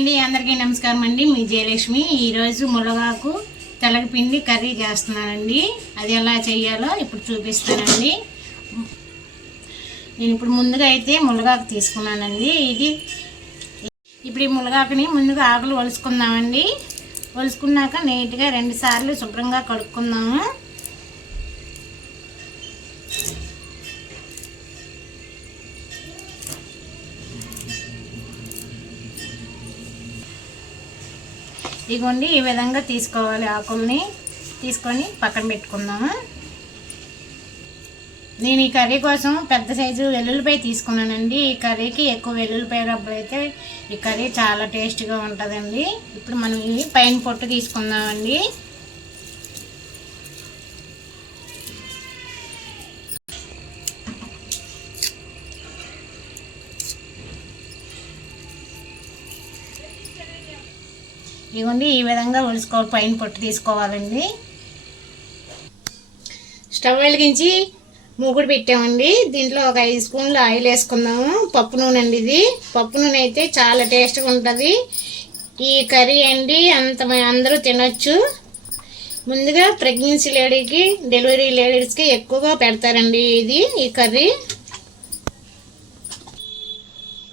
అండి, అందరికీ నమస్కారం అండి. మీ జయలక్ష్మి. ఈరోజు మునగాకు తెలగపిండి కర్రీ చేస్తున్నానండి. అది ఎలా చేయాలో ఇప్పుడు చూపిస్తానండి. నేను ఇప్పుడు ముందుగా అయితే మునగాకు తీసుకున్నానండి. ఇప్పుడు ఈ మునగాకుని ముందుగా ఆకులు ఒలుసుకుందామండి. ఒలుసుకున్నాక నీట్గా 2 సార్లు శుభ్రంగా కడుక్కుందాము. ఇదిగోండి, ఈ విధంగా తీసుకోవాలి. ఆకుల్ని తీసుకొని పక్కన పెట్టుకుందాము. నేను ఈ కర్రీ కోసం పెద్ద సైజు వెల్లుల్లిపాయ తీసుకున్నానండి. ఈ కర్రీకి ఎక్కువ వెల్లుల్లిపాయ రబ్బలు అయితే ఈ కర్రీ చాలా టేస్ట్గా ఉంటుందండి. ఇప్పుడు మనం ఇవి పైన పొట్టు తీసుకుందామండి. ఇదిగోండి, ఈ విధంగా ఒలుసుకోవాలి. పైన పొట్టు తీసుకోవాలండి. స్టవ్ వెలిగించి మూకుడు పెట్టామండి. దీంట్లో ఒక 5 స్పూన్లు ఆయిల్ వేసుకుందాము. పప్పు నూనె అండి. ఇది పప్పు నూనె అయితే చాలా టేస్ట్గా ఉంటుంది ఈ కర్రీ అండి. అందరూ తినొచ్చు. ముందుగా ప్రెగ్నెన్సీ లేడీకి, డెలివరీ లేడీస్కి ఎక్కువగా పెడతారండి ఈ కర్రీ.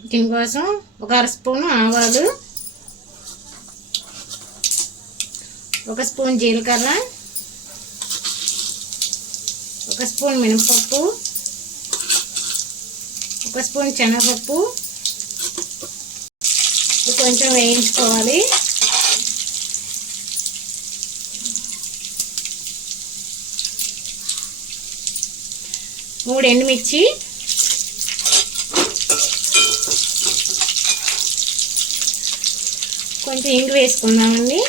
దీనికోసం ఒక 1/2 స్పూను ఆవాలు, 1 స్పూన్ జీలకర్ర, 1 స్పూన్ మినపప్పు, 1 స్పూన్ శనగపప్పు కొంచెం వేయించుకోవాలి. మూడు ఎండుమిర్చి, కొంచెం ఇంగు వేసుకుందామండి.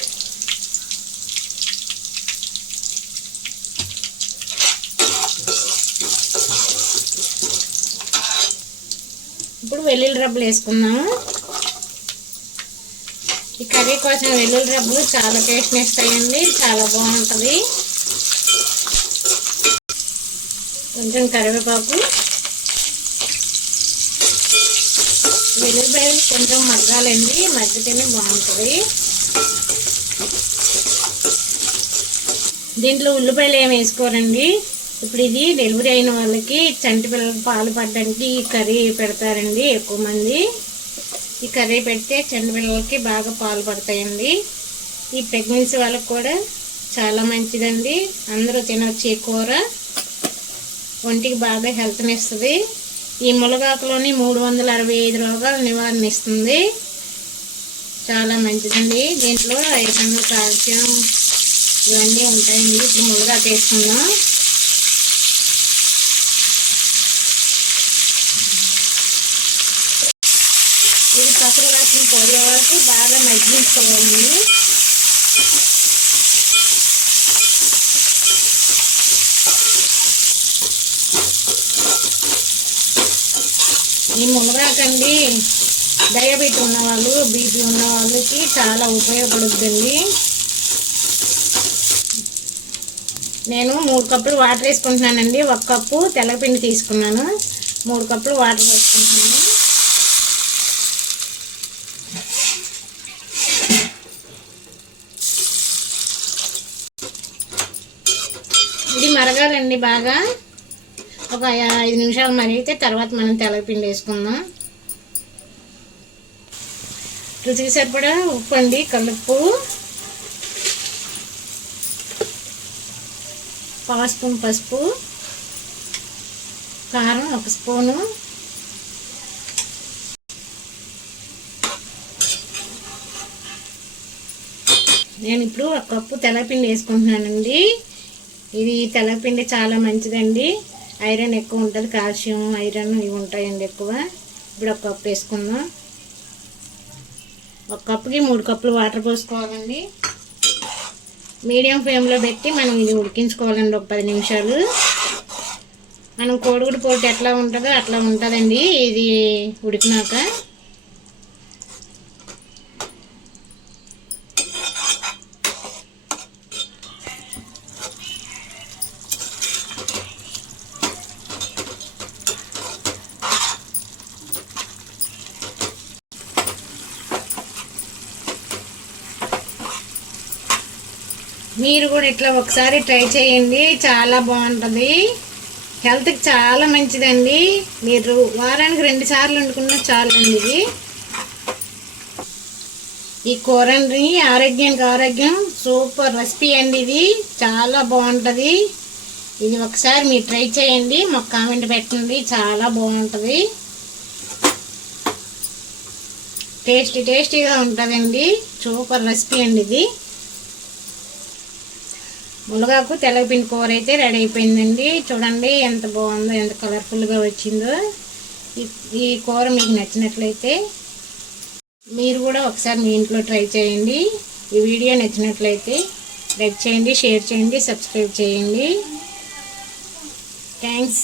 ఇప్పుడు వెల్లుల్లి రబ్బలు వేసుకుందాము. ఈ కర్రీ కోసం వెల్లుల్లి రబ్బలు చాలా టేస్ట్ని ఇస్తాయండి. చాలా బాగుంటుంది. కొంచెం కరివేపాకు, వెల్లుల్లిపాయలు కొంచెం మగ్గాలండి. మగ్గితేనే బాగుంటుంది. దీంట్లో ఉల్లిపాయలు ఏమి వేసుకోరండి. ఇప్పుడు ఇది డెలివరీ అయిన వాళ్ళకి, చంటి పిల్లలకు పాలు పడడానికి ఈ కర్రీ పెడతారండి ఎక్కువ మంది. ఈ కర్రీ పెడితే చంటి పిల్లలకి బాగా పాలు పడతాయండి. ఈ ప్రెగ్నెన్సీ వాళ్ళకి కూడా చాలా మంచిదండి. అందరూ తినొచ్చు. ఈ కూర ఒంటికి బాగా హెల్త్ని ఇస్తుంది. ఈ మునగాకులోని 365 రోగాల నివారణ ఇస్తుంది. చాలా మంచిదండి. దీంట్లో ఐరన్, కాల్షియం ఇవన్నీ ఉంటాయండి. ఇప్పుడు మునగాకు వేసుకుందాం. ఇది పసరు వాసన పోయే వరకు బాగా మగ్గించుకోవాలండి. ఈ మునగాకండి డయాబెటీస్ ఉన్నవాళ్ళు, బీపీ ఉన్న వాళ్ళకి చాలా ఉపయోగపడుతుందండి. నేను 3 కప్పులు వాటర్ వేసుకుంటున్నానండి. 1 కప్పు తెల్లపిండి తీసుకున్నాను. 3 కప్పులు వాటర్ వేసుకుంటున్నాను. ఇది మరగాలండి బాగా. ఒక 5 నిమిషాలు మరిగితే తర్వాత మనం తెల్లపిండి వేసుకుందాం. రుచికి సరిపడా ఉప్పు అండి, కలుపు, 1/2 స్పూన్ పసుపు, కారం 1 స్పూను, నేను ఇప్పుడు 1 కప్పు తెల్లపిండి వేసుకుంటున్నానండి. ఇది తెల్లపిండి చాలా మంచిదండి. ఐరన్ ఎక్కువ ఉంటుంది. కాల్షియం, ఐరన్ ఇవి ఉంటాయండి ఎక్కువ. ఇప్పుడు 1 కప్పు వేసుకుందాం. 1 కప్పుకి 3 కప్పులు వాటర్ పోసుకోవాలండి. మీడియం ఫ్లేమ్లో పెట్టి మనం ఇది ఉడికించుకోవాలండి. ఒక 10 నిమిషాలు. మనం కోడిగుడ్డు పోటీ ఎట్లా ఉంటుందో అట్లా ఉంటుందండి ఇది ఉడికినాక. మీరు కూడా ఇట్లా ఒకసారి ట్రై చేయండి, చాలా బాగుంటుంది. హెల్త్కి చాలా మంచిదండి. మీరు వారానికి 2 సార్లు వండుకున్నా చాలండి. ఇది ఈ కూరని ఆరోగ్యానికి ఆరోగ్యం, సూపర్ రెసిపీ అండి. ఇది చాలా బాగుంటుంది. ఇది ఒకసారి మీరు ట్రై చేయండి, మాకు కామెంట్ పెట్టండి. చాలా బాగుంటుంది, టేస్టీగా ఉంటుందండి. సూపర్ రెసిపీ అండి ఇది. మునగాకు తెల్లపిండి కూర అయితే రెడీ అయిపోయిందండి. చూడండి ఎంత బాగుందో, ఎంత కలర్ఫుల్గా వచ్చిందో. ఈ కూర మీకు నచ్చినట్లయితే మీరు కూడా ఒకసారి మీ ఇంట్లో ట్రై చేయండి. ఈ వీడియో నచ్చినట్లయితే లైక్ చేయండి, షేర్ చేయండి, సబ్స్క్రైబ్ చేయండి. థ్యాంక్స్.